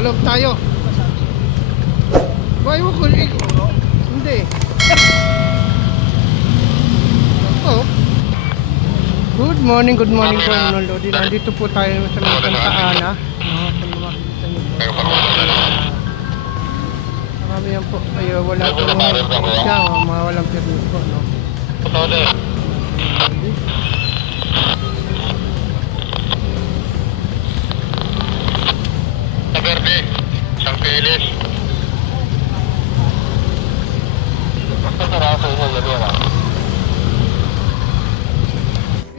Kalog tayo. Bayo ko hindi. Oh. Good morning po mga Lodi. Nandito po tayo sa mga Santa Ana. Kung makikita niyo po. Marami yan po. Ay, wala po siya. Mga walang permit po. No? Verde, San Feliz.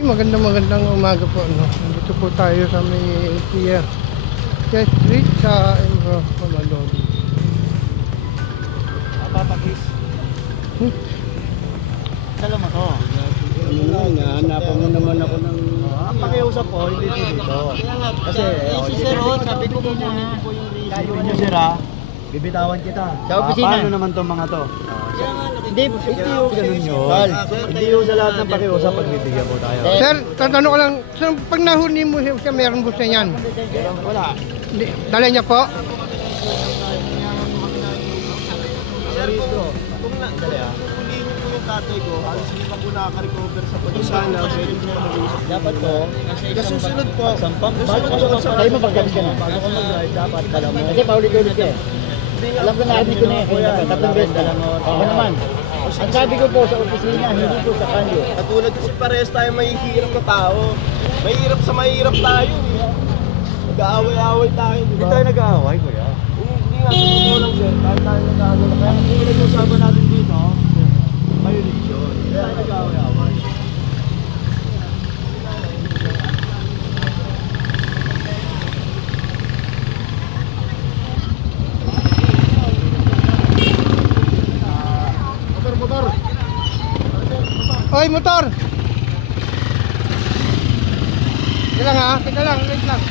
Magandang umaga po. No? Nandito po tayo sa may Kia Street sa Emro, mga Lodi. Papakis. Dala mo to. Hanapan mo naman ako ng... Ang pakiusap po, hindi dito. Kasi, si Sir Ron, sabi ko kukunin ko po yung reason nyo, Sir, ha? Bibitawan kita. Sa opisina. Paano naman tong mga to? Hindi yung ganun yun. Hindi yung sa lahat ng pakiusap, pagbibigyan po tayo. Sir, tatanong ko lang, pag nahuli mo siya, meron gusto niyan? Wala. Dala niya po? Sir, kung na, dali ha. Hulihin ko yung tatay ko, halos hindi pa po nakaka-recover sa pag-usana. Dapat po, susunod po. Tayo mo pagkabis ka na. Bago ko mag-drive, dapat alam mo. Kasi paulit-ulit ka eh. Alam ko na ko na eh. Tatlong beses na. Ako naman. Ang sabi ko po sa opisina, hindi po sa kanyo. Katulad kasi parehas tayo mahihirap na tao. Mahirap sa mahirap tayo. Nag-aaway-aaway tayo, di ba? Hindi tayo nag-aaway, kuya. Hindi nga, totoo lang sir. Kahit tayo nag-aaway. Kaya kung pinag-usapan natin dito, may eleksyon. Hindi tayo nag-aaway-aaway. Oy, motor! Teka lang, wait lang.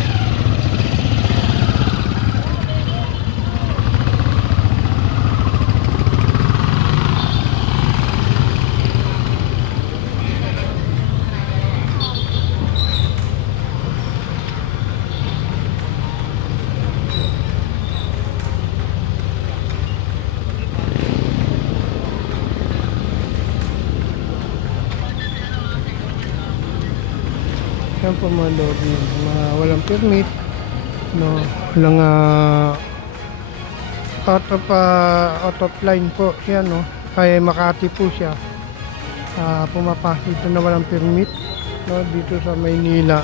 Yan po mga Lodi, mga walang permit, no, walang out of line po, yan, no, kaya Makati po siya, pumapasok dito na walang permit, no, dito sa Maynila.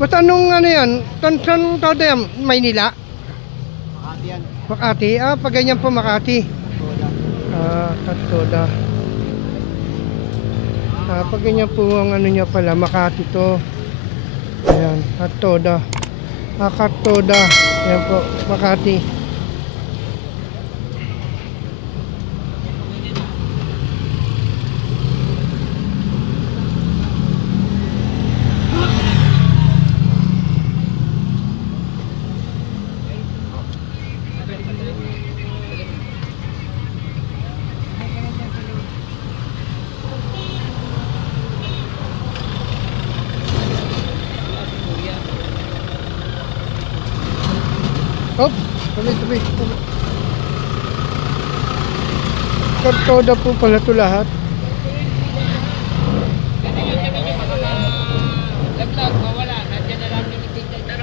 Ba't anong ano yan? Saan todo yan? Maynila? Makati yan. Makati? Pag ganyan po Makati. Katoda. Pag ganyan po ang ano niya pala, Makati to. Ayan, Katoda. Katoda. Ayan po, Makati. tabi. Kartoda po pala ito lahat.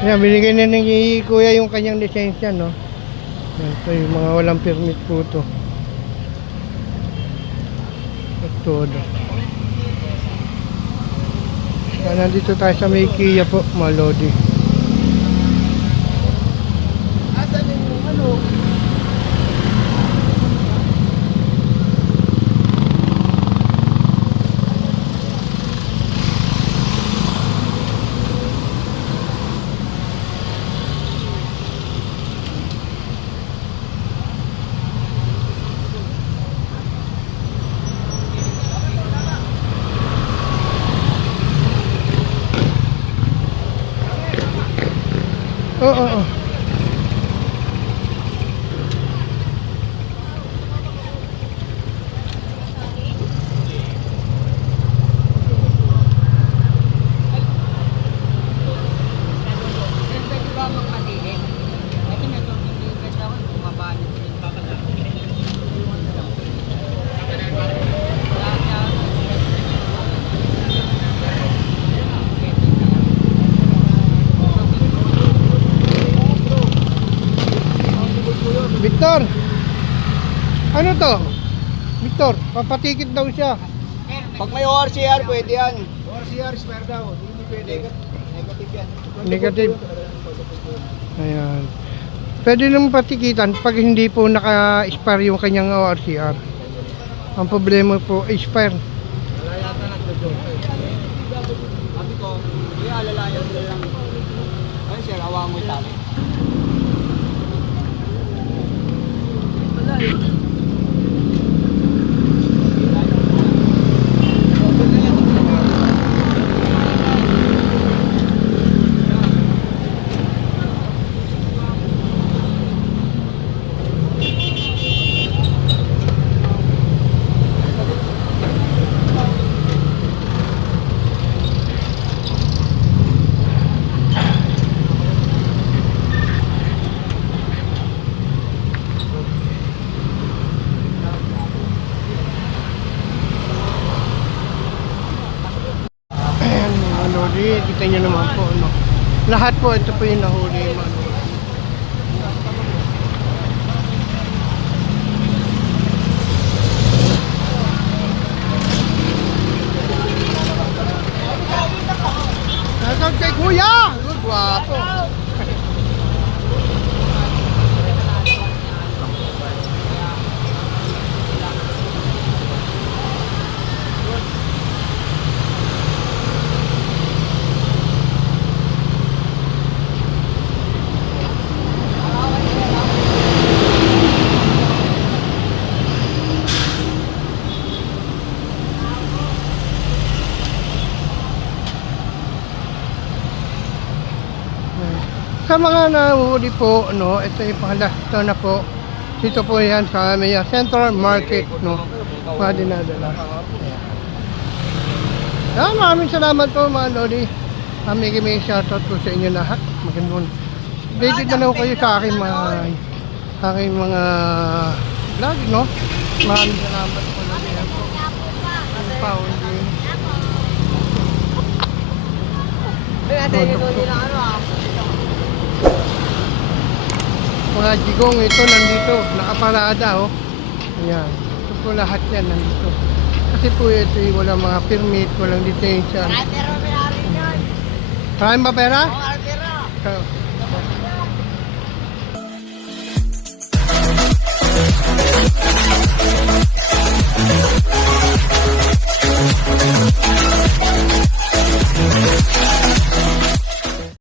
Yan, binigay na ng kuya yung kanyang lisensya, no? Yan, ito yung mga walang permit po ito. Kartoda. Nandito tayo sa may Kia po, mga Lodi. Asan yung ano? Oo. Victor! Ano to? Victor, papatikit daw siya. Pag may ORCR, pwede yan. ORCR, spare daw. Hindi pwede. Negative yan. Negative. Ayan. Pwede naman patikitan pag hindi po naka-expire yung kanyang ORCR. Ang problema po, expire. Wala yata nagdo-joke. Sabi ko, hindi alalayan mo lang. Ay, sir, awa mo yung tabi. Ayan mga Lodi, kita nyo naman po. No? Lahat po, ito po yung nahuli mga Lodi. Nasaan kay Kuya? Good, guwapo. Sa mga nahuli po, no, ito yung pangalasta na po. Dito po yan sa may Central Market, no. Mga dinadala. Ayan. Maraming salamat po mga Lodi. May shoutout po sa inyo lahat. Magandang updated na lang kayo sa aking mga vlog, no. Maraming salamat po Lodi. Ayan po. Ang pounding. Mga jigong ito nandito, nakaparada oh. Ayan, ito po lahat yan nandito. Kasi po ito wala mga permit, walang lisensya. Maraming ba pera? Oo,